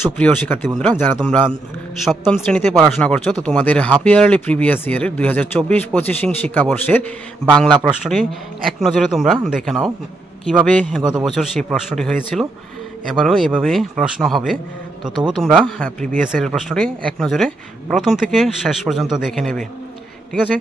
সুপ্রিয় শিক্ষার্থী বন্ধুরা, যারা তোমরা সপ্তম শ্রেণীতে পড়াশোনা করছো, তো তোমাদের হাফ ইয়ারলি প্রিভিয়াস ইয়ারের 2024-25 শিক্ষাবর্ষের বাংলা প্রশ্নটি এক নজরে তোমরা দেখে নাও। কিভাবে গত বছর সেই প্রশ্নটি হয়েছিল, এবারও এভাবে প্রশ্ন হবে। তো তবু তোমরা প্রিভিয়াস ইয়ারের প্রশ্নটি এক নজরে প্রথম থেকে শেষ পর্যন্ত দেখে নেবে, ঠিক আছে?